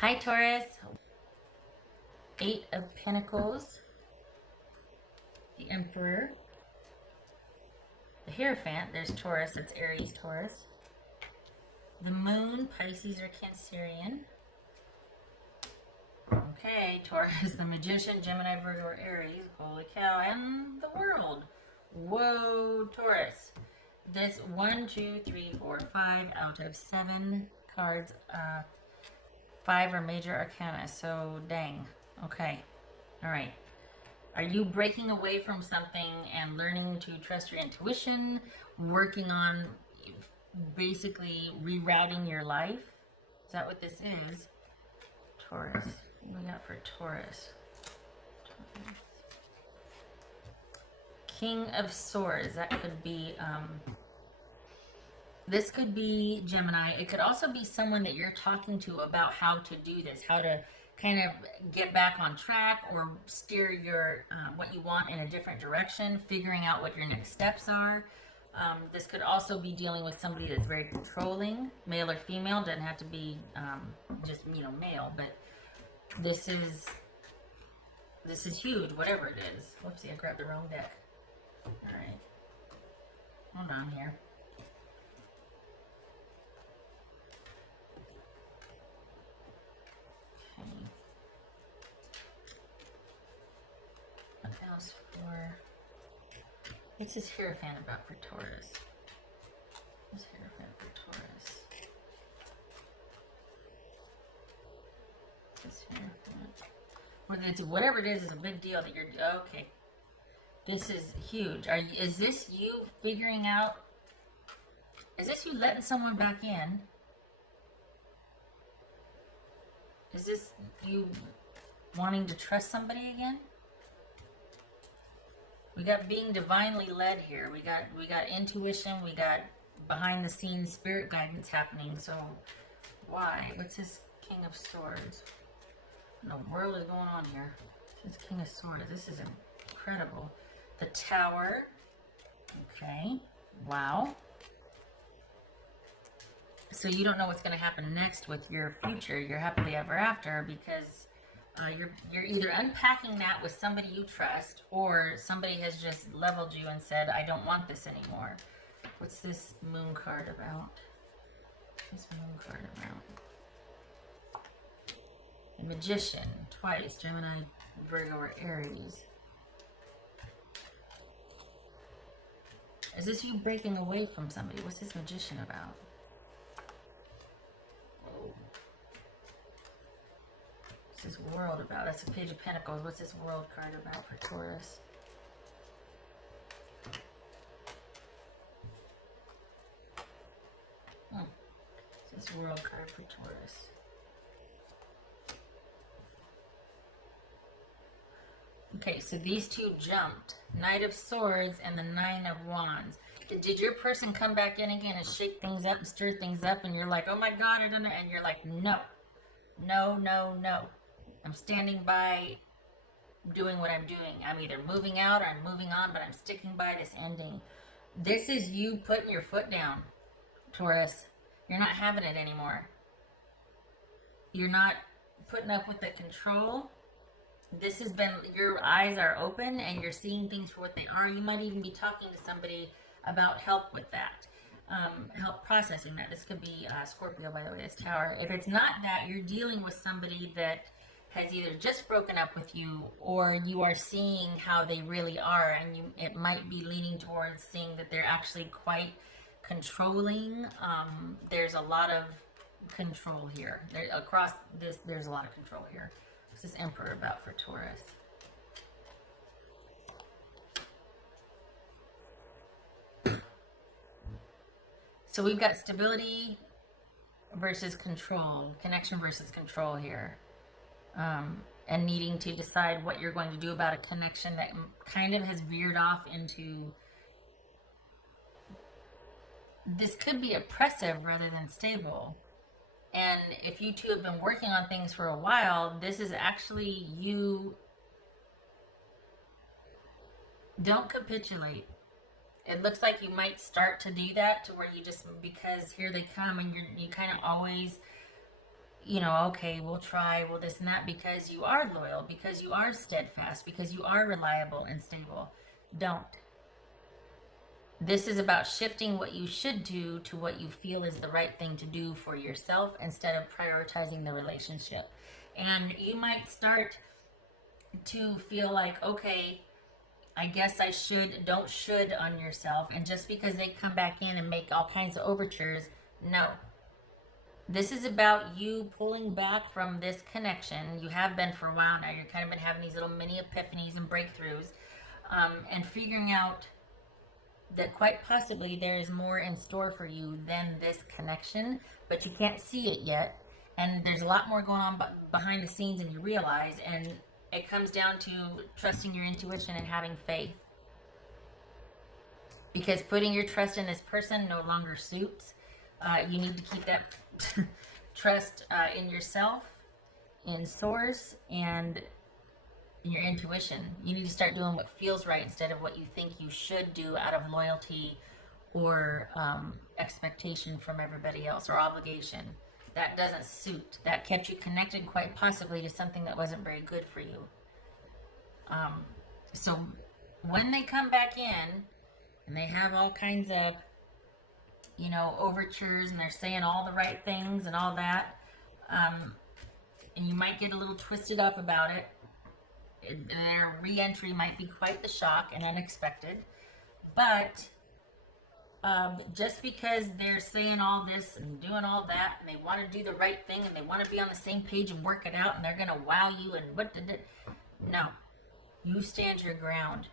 Hi Taurus, Eight of Pentacles, the Emperor, the Hierophant, there's Taurus, that's Aries, Taurus, the Moon, Pisces or Cancerian, okay, Taurus, the Magician, Gemini, Virgo or Aries, holy cow, and the World. Whoa, Taurus. This 1, 2, 3, 4, 5 out of 7 cards, 5 are major arcana, so dang. Okay, all right. Are you breaking away from something and learning to trust your intuition, working on basically rerouting your life? Is that what this is? Taurus. What do we got for Taurus? King of Swords. That could be, this could be Gemini. It could also be someone that you're talking to about how to do this, how to kind of get back on track or steer your what you want in a different direction, figuring out what your next steps are. This could also be dealing with somebody that's very controlling, male or female. Doesn't have to be just male, but this is huge, whatever it is. Whoopsie, I grabbed the wrong deck. All right, hold on here. What's this Hierophant about for Taurus? What's Hierophant for Taurus? This Hierophant. Whatever it is a big deal that you're okay. This is huge. Is this you figuring out? Is this you letting someone back in? Is this you wanting to trust somebody again? We got being divinely led here. We got intuition. We got behind the scenes spirit guidance happening. So why? What's this King of Swords? What in the world is going on here? This King of Swords. This is incredible. The Tower. Okay. Wow. So you don't know what's going to happen next with your future, your happily ever after, because you're either unpacking that with somebody you trust, or somebody has just leveled you and said, I don't want this anymore. What's this Moon card about? What's this Moon card about? The Magician, twice, Gemini, Virgo, or Aries. Is this you breaking away from somebody? What's this Magician about? What's this World about? That's a Page of Pentacles. What's this World card about for Taurus? What's this World card for Taurus? Okay, so these two jumped. Knight of Swords and the Nine of Wands. Did your person come back in again and shake things up and stir things up, and you're like, oh my God, I don't know, and you're like, no. No, no, no. I'm standing by doing what I'm doing. I'm either moving out or I'm moving on, but I'm sticking by this ending. This is you putting your foot down, Taurus. You're not having it anymore. You're not putting up with the control. This has been, your eyes are open and you're seeing things for what they are. You might even be talking to somebody about help with that. Help processing that. This could be Scorpio, by the way, this Tower. If it's not that, you're dealing with somebody that has either just broken up with you, or you are seeing how they really are, and it might be leaning towards seeing that they're actually quite controlling. There's a lot of control here. Across this, there's a lot of control here. What's this Emperor about for Taurus? So we've got stability versus control, connection versus control here. And needing to decide what you're going to do about a connection that kind of has veered off into, this could be oppressive rather than stable. And if you two have been working on things for a while, this is actually you. Don't capitulate. It looks like you might start to do that, to where you just, because here they come, and you kind of always, you know, okay, we'll try, well, this and that, because you are loyal, because you are steadfast, because you are reliable and stable. Don't. This is about shifting what you should do to what you feel is the right thing to do for yourself instead of prioritizing the relationship. And you might start to feel like, okay, I guess I don't should on yourself. And just because they come back in and make all kinds of overtures, no. This is about you pulling back from this connection. You have been for a while now. You've kind of been having these little mini epiphanies and breakthroughs, and figuring out that quite possibly there is more in store for you than this connection, but you can't see it yet. And there's a lot more going on behind the scenes than you realize. And it comes down to trusting your intuition and having faith. Because putting your trust in this person no longer suits. You need to keep that trust in yourself, in source, and in your intuition. You need to start doing what feels right instead of what you think you should do out of loyalty or expectation from everybody else, or obligation. That doesn't suit. That kept you connected quite possibly to something that wasn't very good for you. So when they come back in and they have all kinds of, you know, overtures, and they're saying all the right things and all that, and you might get a little twisted up about it, their re-entry might be quite the shock and unexpected. But just because they're saying all this and doing all that, and they want to do the right thing, and they want to be on the same page and work it out, and they're going to wow you, and what did it? No. You stand your ground.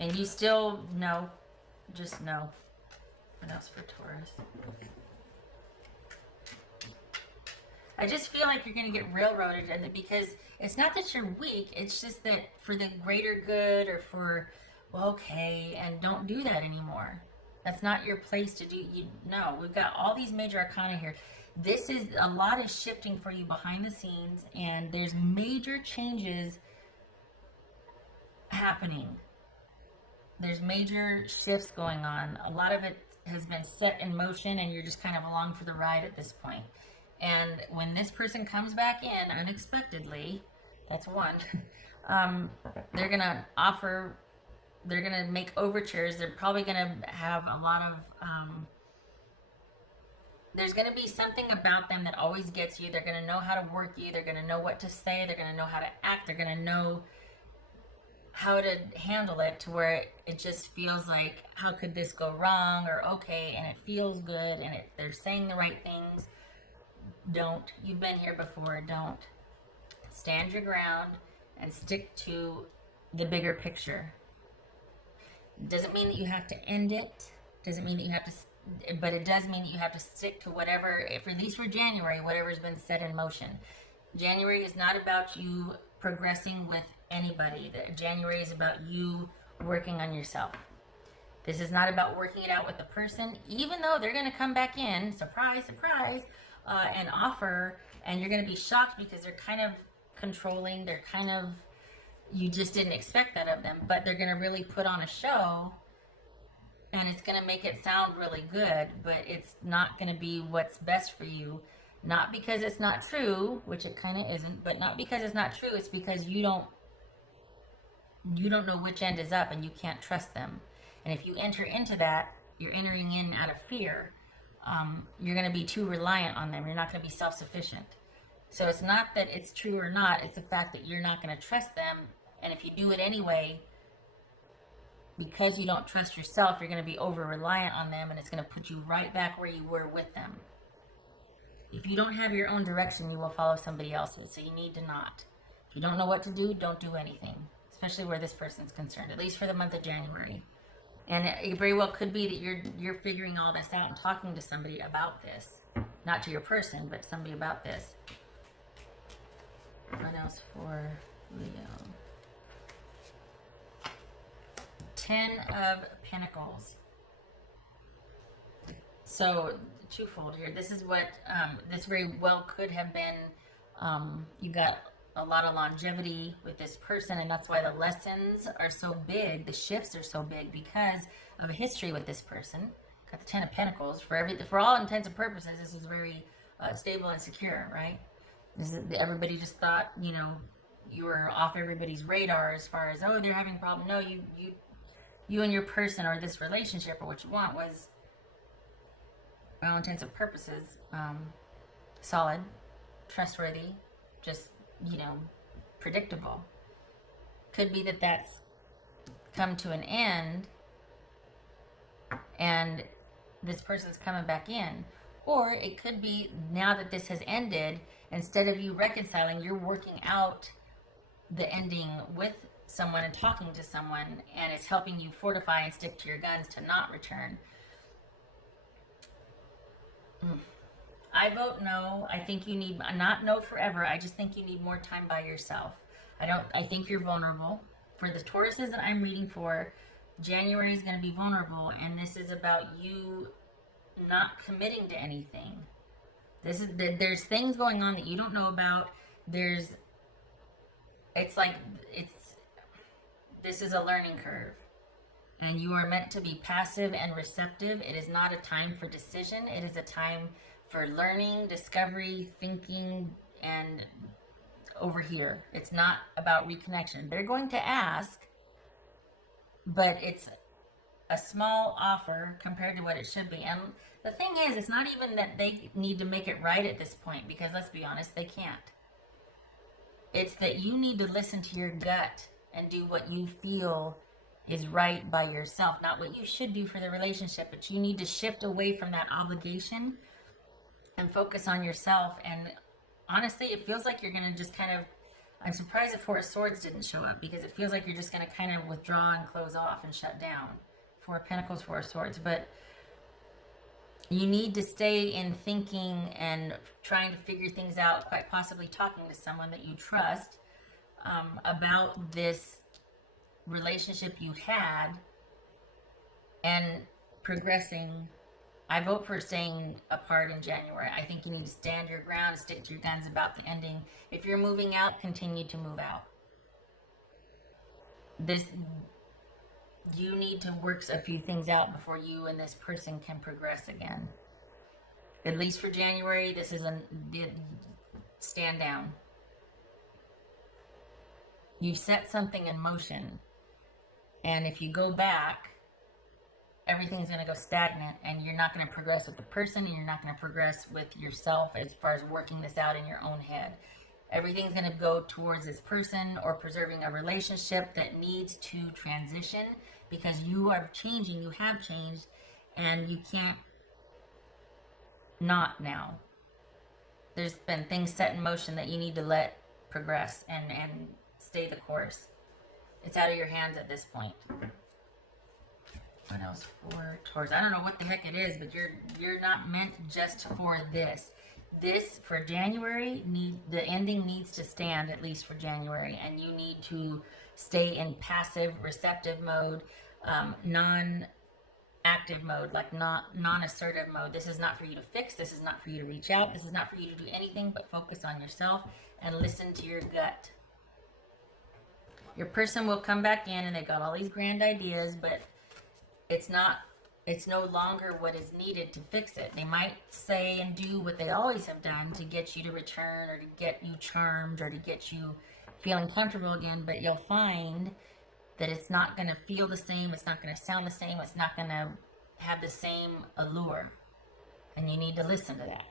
And you still know. Just know. What else for Taurus? I just feel like you're going to get railroaded, because it's not that you're weak, it's just that for the greater good, or for, well, okay, and don't do that anymore. That's not your place to do. No, we've got all these major arcana here. This is, a lot is shifting for you behind the scenes, and there's major changes happening. There's major shifts going on. A lot of it has been set in motion, and you're just kind of along for the ride at this point. And when this person comes back in unexpectedly, that's one, they're going to offer, they're going to make overtures. They're probably going to have a lot of, there's going to be something about them that always gets you. They're going to know how to work you. They're going to know what to say. They're going to know how to act. They're going to know how to handle it to where it just feels like, how could this go wrong? Or okay, and it feels good, and they're saying the right things. Don't. You've been here before. Don't. Stand your ground and stick to the bigger picture. Doesn't mean that you have to end it. Doesn't mean that you have to, but it does mean that you have to stick to whatever, at least for January, whatever's been set in motion. January is not about you progressing with anybody. January is about you working on yourself. This is not about working it out with the person, even though they're going to come back in, surprise, surprise, and offer, and you're going to be shocked because they're kind of controlling, they're kind of, you just didn't expect that of them, but they're going to really put on a show, and it's going to make it sound really good, but it's not going to be what's best for you. Not because it's not true, which it kind of isn't, but not because it's not true, it's because you don't know which end is up, and you can't trust them. And if you enter into that, you're entering in out of fear. You're going to be too reliant on them. You're not going to be self-sufficient. So it's not that it's true or not. It's the fact that you're not going to trust them. And if you do it anyway, because you don't trust yourself, you're going to be over-reliant on them, and it's going to put you right back where you were with them. If you don't have your own direction, you will follow somebody else's. So you need to not. If you don't know what to do, don't do anything. Especially where this person's concerned, at least for the month of January. And it very well could be that you're figuring all this out and talking to somebody about this. Not to your person, but somebody about this. What else for Leo? 10 of Pentacles. So, twofold here. This is what, this very well could have been, you got a lot of longevity with this person, and that's why the lessons are so big, the shifts are so big, because of a history with this person, Got the Ten of Pentacles. For all intents and purposes, this is very stable and secure, right? Everybody just thought, you know, you were off everybody's radar as far as, oh, they're having a problem. No, you and your person, or this relationship, or what you want, was, for all intents and purposes, solid, trustworthy, just, you know, predictable. Could be that that's come to an end and this person's coming back in. Or it could be, now that this has ended, instead of you reconciling, you're working out the ending with someone and talking to someone, and it's helping you fortify and stick to your guns to not return. I vote no. I think you need, not no forever, I just think you need more time by yourself. I think you're vulnerable. For the Tauruses that I'm reading for, January is going to be vulnerable, and this is about you not committing to anything. There's things going on that you don't know about. This is a learning curve, and you are meant to be passive and receptive. It is not a time for decision. It is a time for learning, discovery, thinking, and over here. It's not about reconnection. They're going to ask, but it's a small offer compared to what it should be. And the thing is, it's not even that they need to make it right at this point, because let's be honest, they can't. It's that you need to listen to your gut and do what you feel is right by yourself, not what you should do for the relationship, but you need to shift away from that obligation and focus on yourself. And honestly, it feels like you're going to just kind of, I'm surprised that Four of Swords didn't show up, because it feels like you're just going to kind of withdraw and close off and shut down. Four of Pentacles, Four of Swords. But you need to stay in thinking and trying to figure things out, quite possibly talking to someone that you trust about this relationship you had and progressing. I vote for staying apart in January. I think you need to stand your ground, stick to your guns about the ending. If you're moving out, continue to move out. You need to work a few things out before you and this person can progress again. At least for January, this is stand down. You set something in motion, and if you go back, everything's going to go stagnant, and you're not going to progress with the person, and you're not going to progress with yourself as far as working this out in your own head. Everything's going to go towards this person or preserving a relationship that needs to transition, because you are changing, you have changed, and you can't not now. There's been things set in motion that you need to let progress and stay the course. It's out of your hands at this point. What else for Taurus? I don't know what the heck it is, but you're not meant just for this. This, for January, the ending needs to stand, at least for January, and you need to stay in passive, receptive mode, non-active mode, like non-assertive mode. This is not for you to fix. This is not for you to reach out. This is not for you to do anything but focus on yourself and listen to your gut. Your person will come back in, and they got all these grand ideas, but it's no longer what is needed to fix it. They might say and do what they always have done to get you to return, or to get you charmed, or to get you feeling comfortable again, but you'll find that it's not going to feel the same, it's not going to sound the same, it's not going to have the same allure. And you need to listen to that.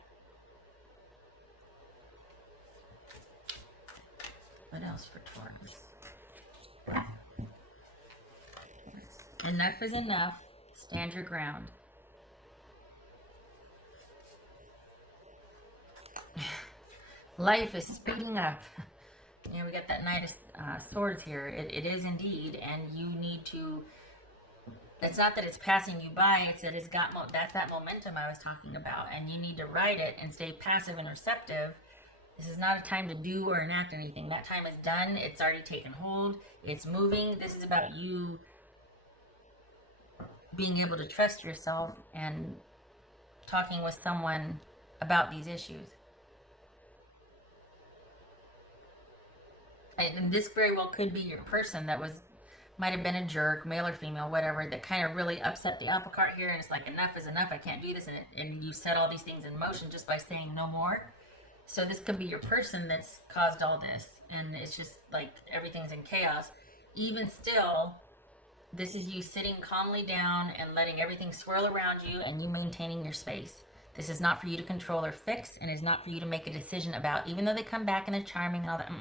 What else for Taurus? Enough is enough. Stand your ground. Life is speeding up. You know, we got that Knight of Swords here. It is indeed, and you need to. It's not that it's passing you by. It's that it's got. That's that momentum I was talking about, and you need to ride it and stay passive and receptive. This is not a time to do or enact anything. That time is done. It's already taken hold. It's moving. This is about you being able to trust yourself and talking with someone about these issues. And this very well could be your person that was might have been a jerk, male or female, whatever, that kind of really upset the apple cart here, and it's like, enough is enough, I can't do this, and you set all these things in motion just by saying no more. So this could be your person that's caused all this, and it's just like everything's in chaos. Even still, this is you sitting calmly down and letting everything swirl around you, and you maintaining your space. This is not for you to control or fix, and is not for you to make a decision about, even though they come back and they're charming and all that.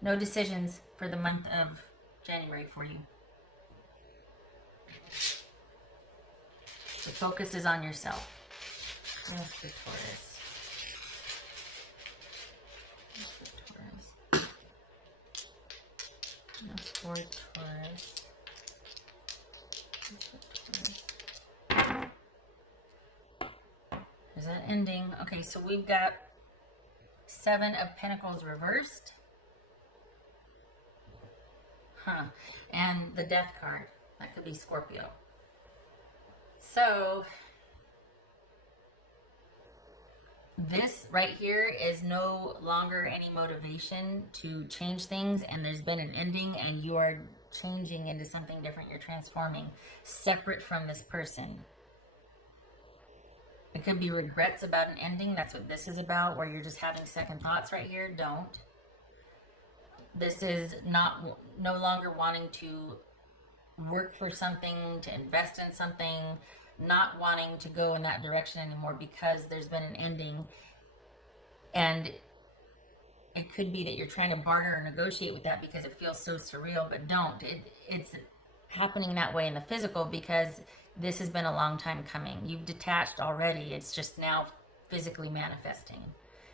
No decisions for the month of January for you. The focus is on yourself. Yes, for Taurus. Yes, for Taurus. Yes, for Taurus. Yes, for Taurus. Is that ending? Okay, so we've got 7 of Pentacles reversed. And the Death card. That could be Scorpio. So, this right here is no longer any motivation to change things, and there's been an ending, and you are changing into something different. You're transforming, separate from this person. It could be regrets about an ending. That's what this is about, where you're just having second thoughts right here. Don't. This is no longer wanting to work for something, to invest in something, not wanting to go in that direction anymore because there's been an ending. And it could be that you're trying to barter or negotiate with that because it feels so surreal, but don't. It's happening that way in the physical because this has been a long time coming. You've detached already. It's just now physically manifesting.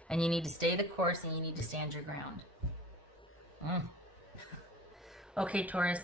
And you need to stay the course, and you need to stand your ground. Okay, Taurus,